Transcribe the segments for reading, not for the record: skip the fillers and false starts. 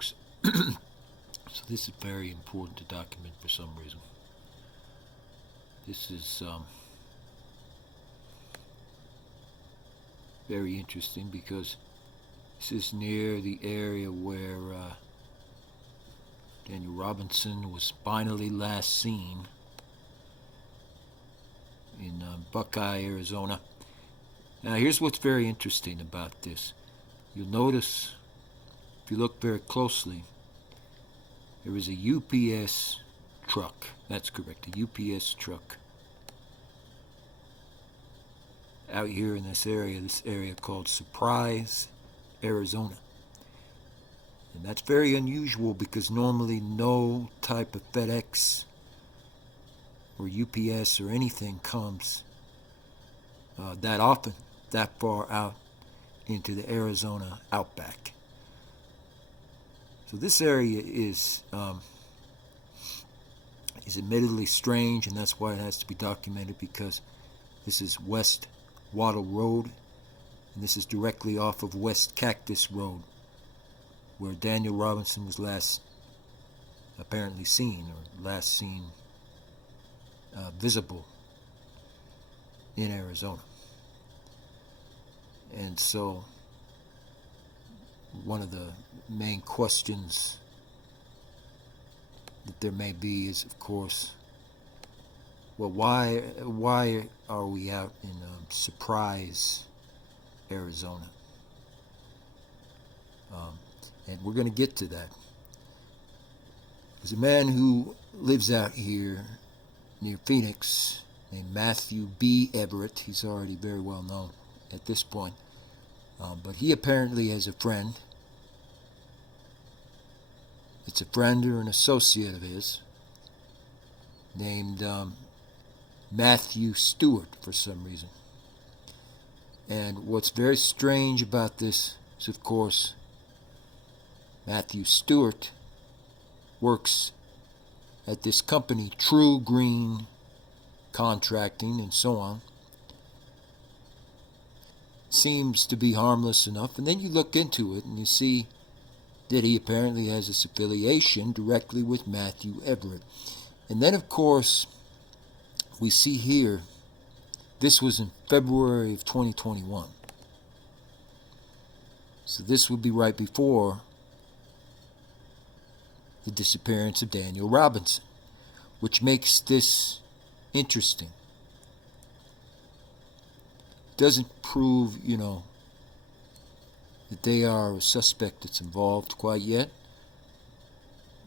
folks. So this is very important to document for some reason. This is very interesting because this is near the area where Daniel Robinson was finally last seen in Buckeye, Arizona. Now here's what's very interesting about this. You'll notice, if you look very closely, there is a UPS truck. That's correct, a UPS truck out here in this area called Surprise, Arizona. And that's very unusual because normally no type of FedEx or UPS or anything comes that often, that far out into the Arizona outback. So this area is admittedly strange, and that's why it has to be documented, because this is West Wattle Road, and this is directly off of West Cactus Road, where Daniel Robinson was last apparently seen, or last seen visible in Arizona. And so one of the main questions that there may be is, of course, well, why are we out in Surprise, Arizona? And we're going to get to that. There's a man who lives out here near Phoenix named Matthew B. Everett. He's already very well known at this point. But he apparently has a friend. It's a friend or an associate of his named Matthew Stewart for some reason. And what's very strange about this is, of course, Matthew Stewart works at this company, True Green Contracting and so on. Seems to be harmless enough. And then you look into it and you see that he apparently has this affiliation directly with Matthew Everett. And then, of course, we see here, this was in February of 2021. So this would be right before the disappearance of Daniel Robinson, which makes this interesting. It doesn't prove, that they are a suspect that's involved quite yet,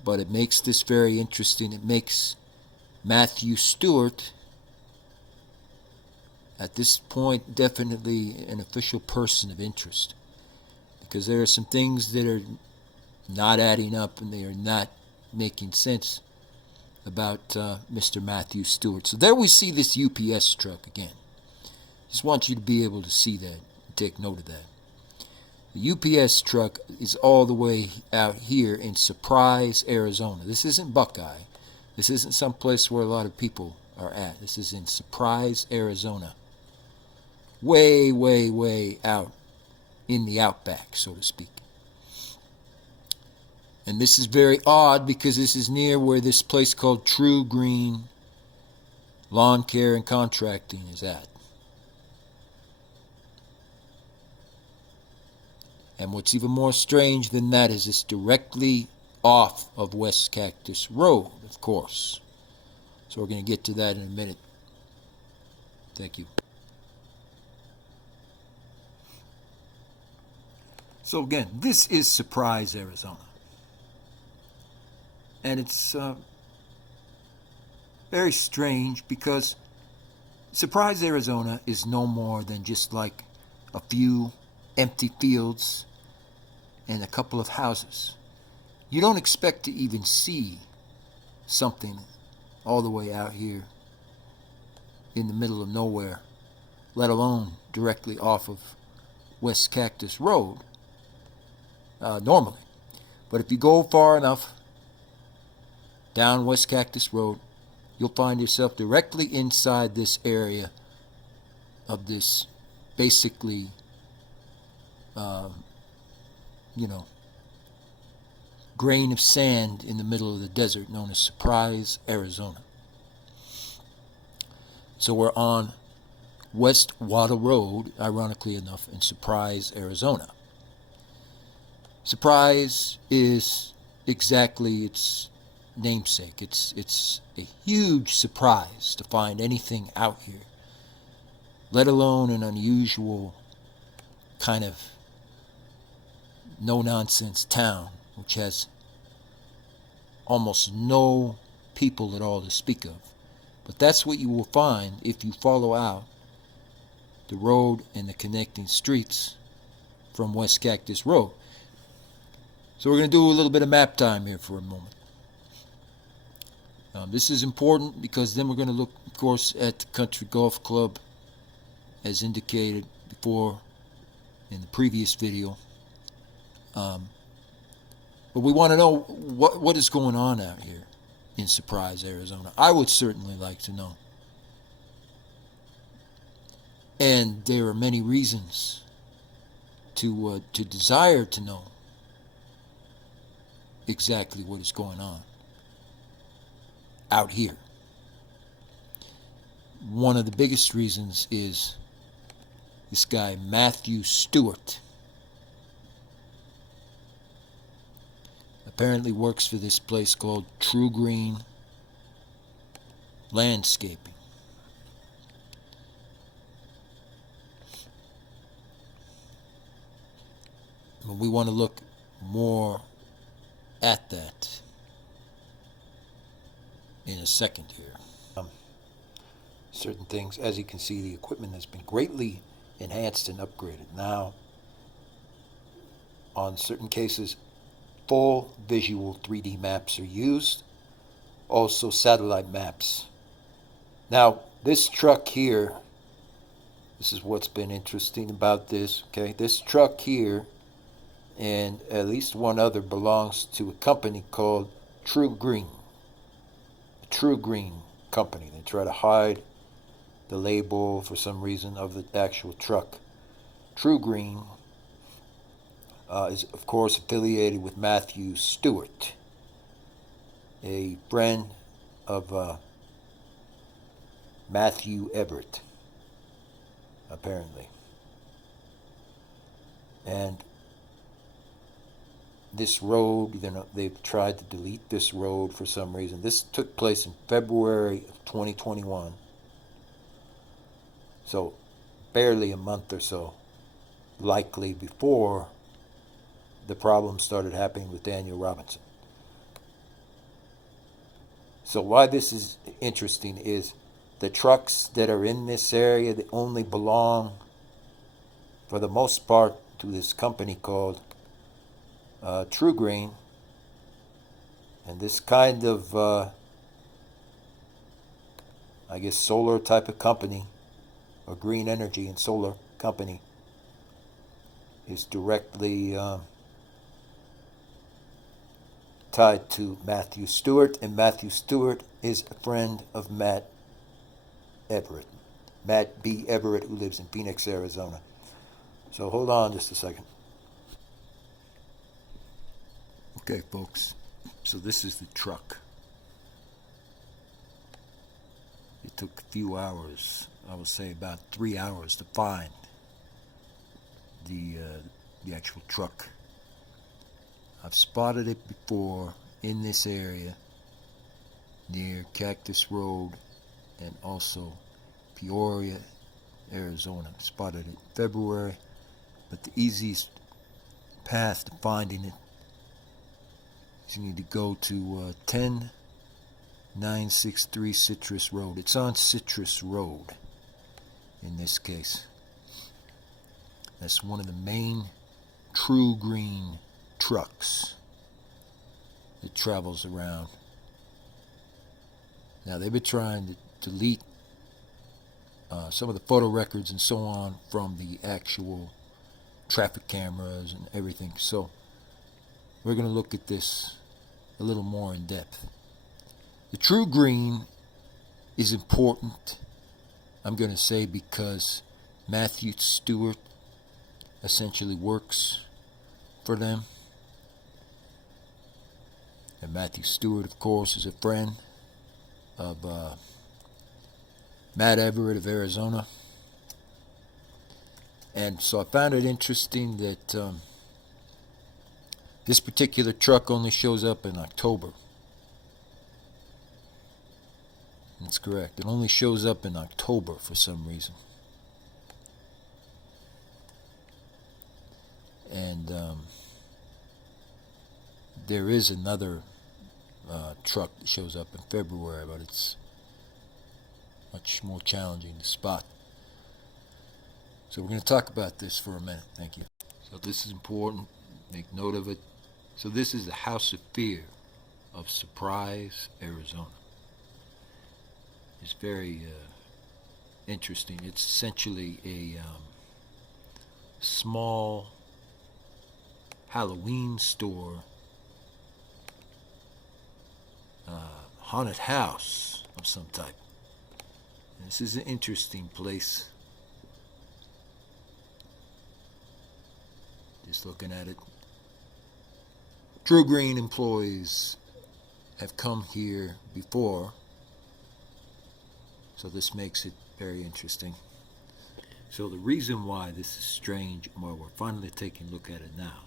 but it makes this very interesting. It makes Matthew Stewart, at this point, definitely an official person of interest, because there are some things that are not adding up and they are not making sense about Mr. Matthew Stewart. So there we see this UPS truck again. Just want you to be able to see that and take note of that. The UPS truck is all the way out here in Surprise, Arizona. This isn't Buckeye. This isn't some place where a lot of people are at. This is in Surprise, Arizona. Way, way, way out in the outback, so to speak. And this is very odd because this is near where this place called True Green Lawn Care and Contracting is at. And what's even more strange than that is it's directly off of West Cactus Road, of course. So we're going to get to that in a minute. Thank you. So again, this is Surprise, Arizona. And it's very strange because Surprise, Arizona is no more than just like a few empty fields and a couple of houses. You don't expect to even see something all the way out here in the middle of nowhere, let alone directly off of West Cactus Road, normally. But if you go far enough down West Cactus Road, you'll find yourself directly inside this area of this basically grain of sand in the middle of the desert known as Surprise, Arizona. So we're on West Wada Road, ironically enough, in Surprise, Arizona. Surprise is exactly its namesake. It's a huge surprise to find anything out here, let alone an unusual kind of no-nonsense town, which has almost no people at all to speak of. But that's what you will find if you follow out the road and the connecting streets from West Cactus Road. So we're going to do a little bit of map time here for a moment. This is important because then we're going to look, of course, at the Country Golf Club as indicated before in the previous video. But we want to know what is going on out here in Surprise, Arizona. I would certainly like to know. And there are many reasons to desire to know exactly what is going on out here. One of the biggest reasons is this guy, Matthew Stewart. Apparently works for this place called True Green Landscaping. But we want to look more at that in a second here. Certain things, as you can see, the equipment has been greatly enhanced and upgraded. Now, on certain cases, full visual 3D maps are used, also satellite maps. Now, this truck here, this is what's been interesting about this, okay? This truck here, and at least one other, belongs to a company called True Green. The True Green Company. They try to hide the label for some reason of the actual truck. True Green is, of course, affiliated with Matthew Stewart, a friend of Matthew Everett, apparently. And this road, they've tried to delete this road for some reason. This took place in February of 2021. So barely a month or so, likely before the problem started happening with Daniel Robinson. So why this is interesting is the trucks that are in this area, they only belong, for the most part, to this company called True Green. And this kind of, I guess, solar type of company, or green energy and solar company, is directly tied to Matthew Stewart, and Matthew Stewart is a friend of Matt Everett. Matt B. Everett, who lives in Phoenix, Arizona. So hold on just a second. Okay, folks. So this is the truck. It took a few hours, I would say about 3 hours, to find the actual truck. I've spotted it before in this area near Cactus Road and also Peoria, Arizona. Spotted it in February, but the easiest path to finding it is you need to go to 10963 Citrus Road. It's on Citrus Road in this case. That's one of the main True Green trucks that travels around. Now, they've been trying to delete some of the photo records and so on from the actual traffic cameras and everything. So we're going to look at this a little more in depth. The True Green is important, I'm going to say, because Matthew Stewart essentially works for them. And Matthew Stewart, of course, is a friend of Matt Everett of Arizona. And so I found it interesting that this particular truck only shows up in October. That's correct. It only shows up in October for some reason. And there is another truck that shows up in February, but it's much more challenging to spot. So we're going to talk about this for a minute. Thank you. So this is important. Make note of it. So this is the House of Fear of Surprise, Arizona. It's very interesting. It's essentially a small Halloween store, haunted house of some type. And this is an interesting place. Just looking at it. True Green employees have come here before, so this makes it very interesting. So the reason why this is strange, and why we're finally taking a look at it now,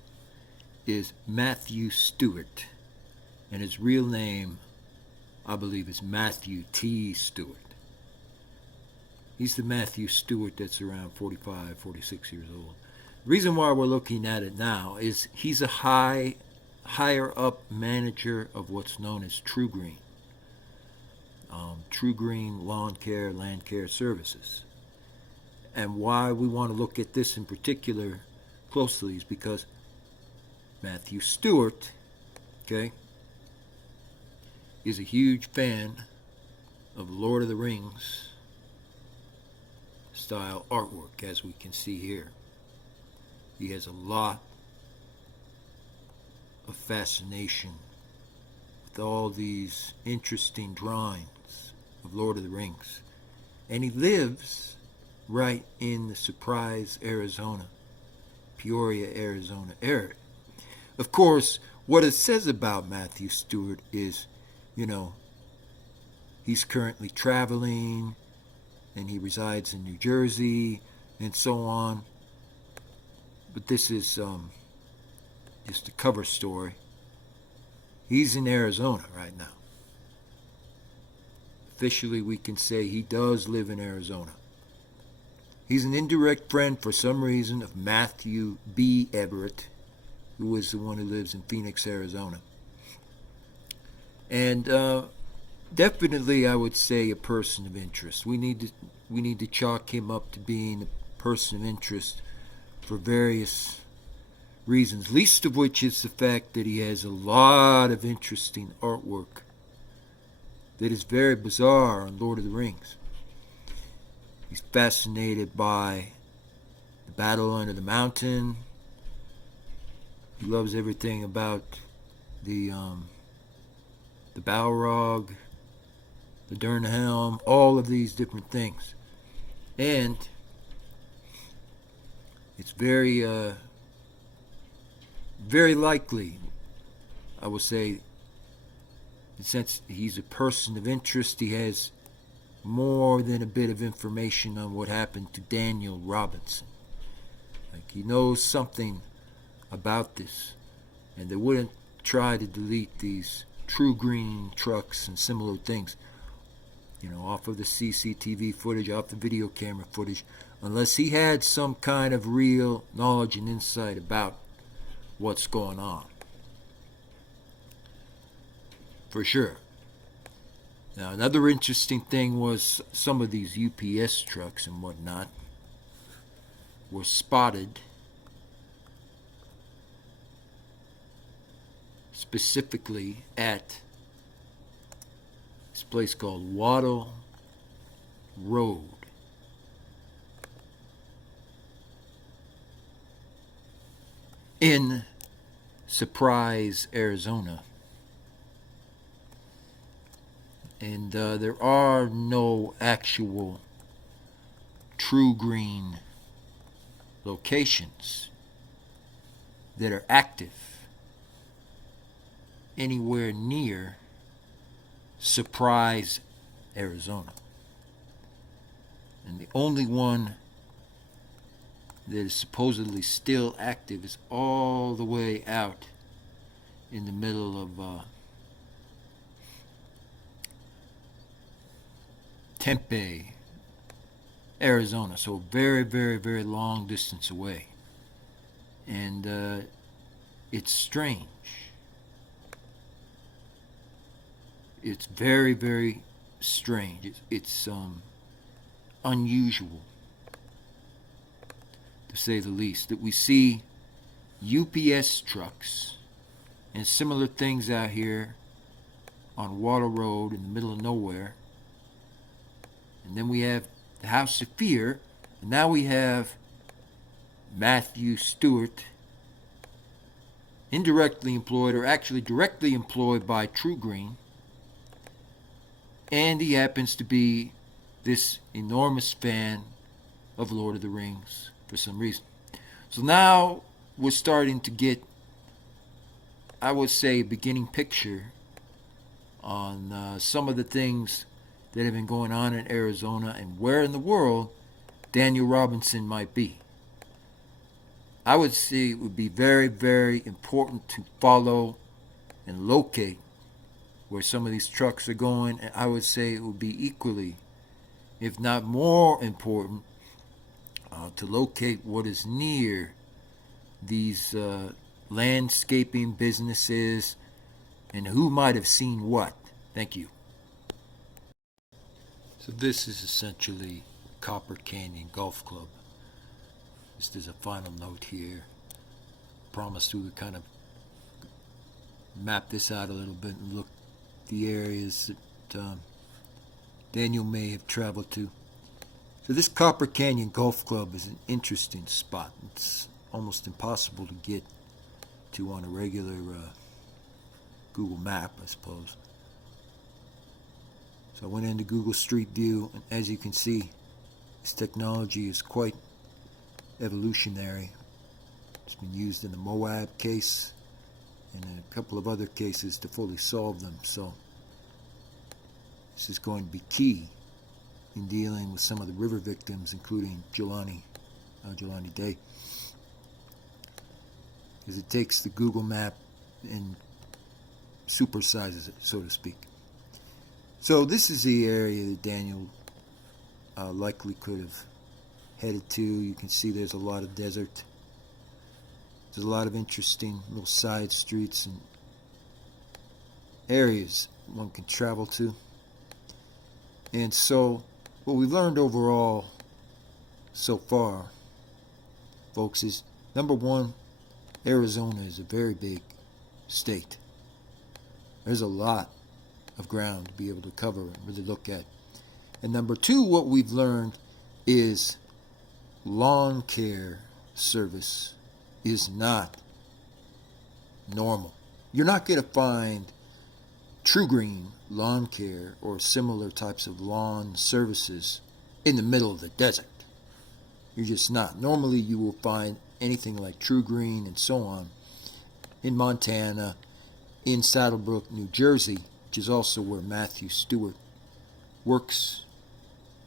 is Matthew Stewart, and his real name, I believe, is Matthew T. Stewart. He's the Matthew Stewart that's around 45, 46 years old. The reason why we're looking at it now is he's a higher up manager of what's known as True Green. True Green Lawn Care, Land Care Services. And why we want to look at this in particular closely is because Matthew Stewart, okay, is a huge fan of Lord of the Rings style artwork, as we can see here. He has a lot of fascination with all these interesting drawings of Lord of the Rings. And he lives right in the Surprise, Arizona, Peoria, Arizona area. Of course, what it says about Matthew Stewart is, he's currently traveling and he resides in New Jersey and so on. But this is just a cover story. He's in Arizona right now. Officially, we can say he does live in Arizona. He's an indirect friend, for some reason, of Matthew B. Everett, who is the one who lives in Phoenix, Arizona. And definitely, I would say, a person of interest. We need to chalk him up to being a person of interest for various reasons, least of which is the fact that he has a lot of interesting artwork that is very bizarre on Lord of the Rings. He's fascinated by the battle under the mountain. He loves everything about the Balrog, the Durnhelm, all of these different things. And it's very likely, I would say, since he's a person of interest, he has more than a bit of information on what happened to Daniel Robinson. Like, he knows something about this, and they wouldn't try to delete these True Green trucks and similar things, off of the CCTV footage, off the video camera footage, unless he had some kind of real knowledge and insight about what's going on. For sure. Now, another interesting thing was some of these UPS trucks and whatnot were spotted specifically at this place called Wattle Road. In Surprise, Arizona. And there are no actual True Green locations that are active anywhere near Surprise, Arizona. And the only one that is supposedly still active is all the way out in the middle of Tempe, Arizona. So very, very, very long distance away. And it's strange. It's very, very strange. It's unusual, to say the least, that we see UPS trucks and similar things out here on Water Road in the middle of nowhere. And then we have the House of Fear, and now we have Matthew Stewart, indirectly employed, or actually directly employed by True Green. And he happens to be this enormous fan of Lord of the Rings for some reason. So now we're starting to get, I would say, a beginning picture on some of the things that have been going on in Arizona and where in the world Daniel Robinson might be. I would say it would be very, very important to follow and locate where some of these trucks are going, and I would say it would be equally, if not more important, to locate what is near these landscaping businesses and who might have seen what. Thank you. So this is essentially Copper Canyon Golf Club. Just as a final note here, promise to kind of map this out a little bit and look the areas that Daniel may have traveled to. So this Copper Canyon Golf Club is an interesting spot. It's almost impossible to get to on a regular Google map, I suppose. So I went into Google Street View, and as you can see, this technology is quite evolutionary. It's been used in the Moab case and in a couple of other cases to fully solve them. So this is going to be key in dealing with some of the river victims, including Jelani Day, because it takes the Google map and supersizes it, so to speak. So this is the area that Daniel likely could have headed to. You can see there's a lot of desert. There's a lot of interesting little side streets and areas one can travel to. And so what we've learned overall so far, folks, is number one, Arizona is a very big state. There's a lot of ground to be able to cover and really look at. And number two, what we've learned is lawn care service is not normal. You're not going to find True Green lawn care or similar types of lawn services in the middle of the desert. You're just not. Normally you will find anything like True Green and so on in Montana, in Saddlebrook, New Jersey, which is also where Matthew Stewart works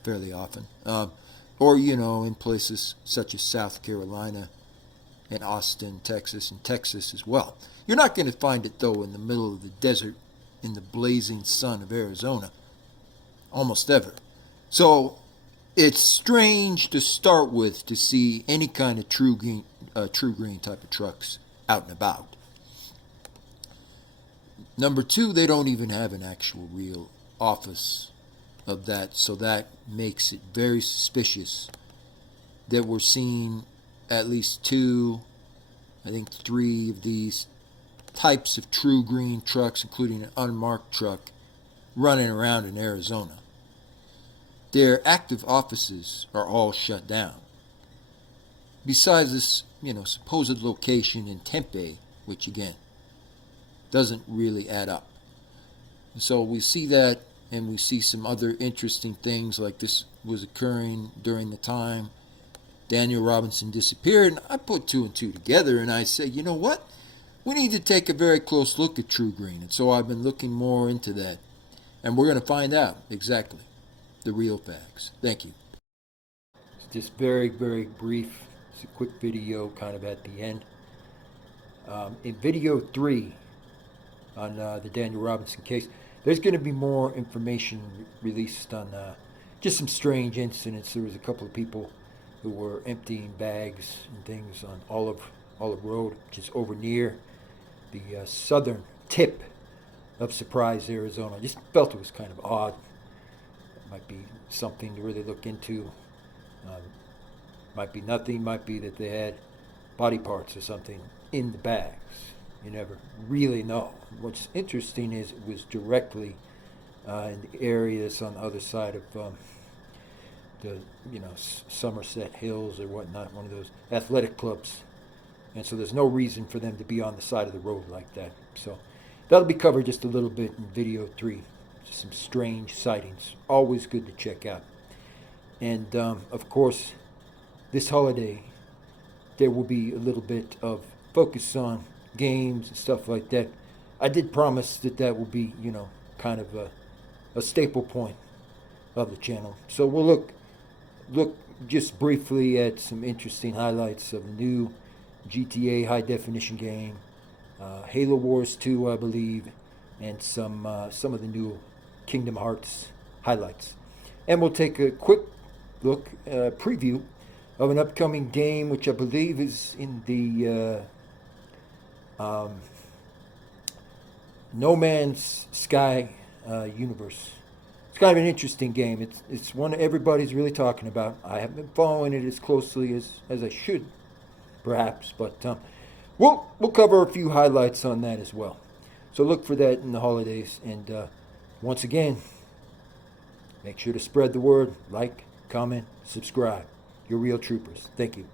fairly often, or in places such as South Carolina and Austin, Texas, and Texas as well. You're not going to find it, though, in the middle of the desert in the blazing sun of Arizona, almost ever. So it's strange to start with to see any kind of True Green type of trucks out and about. Number two, they don't even have an actual real office of that, so that makes it very suspicious that we're seeing at least two, I think three of these types of True Green trucks, including an unmarked truck, running around in Arizona. Their active offices are all shut down. Besides this, supposed location in Tempe, which again doesn't really add up. And so we see that, and we see some other interesting things like this was occurring during the time Daniel Robinson disappeared. And I put two and two together, and I said, you know what? we need to take a very close look at True Green. And so I've been looking more into that. And we're going to find out exactly the real facts. Thank you. It's just very, very brief. It's a quick video kind of at the end. In video 3 on the Daniel Robinson case, there's going to be more information released on just some strange incidents. There was a couple of people who were emptying bags and things on Olive Road, which is over near the southern tip of Surprise, Arizona. I just felt it was kind of odd. It might be something to really look into. Might be nothing. Might be that they had body parts or something in the bags. You never really know. What's interesting is it was directly in the areas on the other side of the Somerset Hills or whatnot, one of those athletic clubs, and so there's no reason for them to be on the side of the road like that. So that'll be covered just a little bit in video 3. Just some strange sightings, always good to check out. And of course, this holiday there will be a little bit of focus on games and stuff like that. I did promise that will be, kind of a staple point of the channel. So we'll look just briefly at some interesting highlights of the new GTA high definition game, Halo Wars 2, I believe, and some of the new Kingdom Hearts highlights. And we'll take a quick look, preview of an upcoming game, which I believe is in the No Man's Sky universe. It's kind of an interesting game. It's one everybody's really talking about. I haven't been following it as closely as I should, perhaps, but we'll cover a few highlights on that as well. So look for that in the holidays. And once again, make sure to spread the word. Like, comment, subscribe. You're real troopers. Thank you.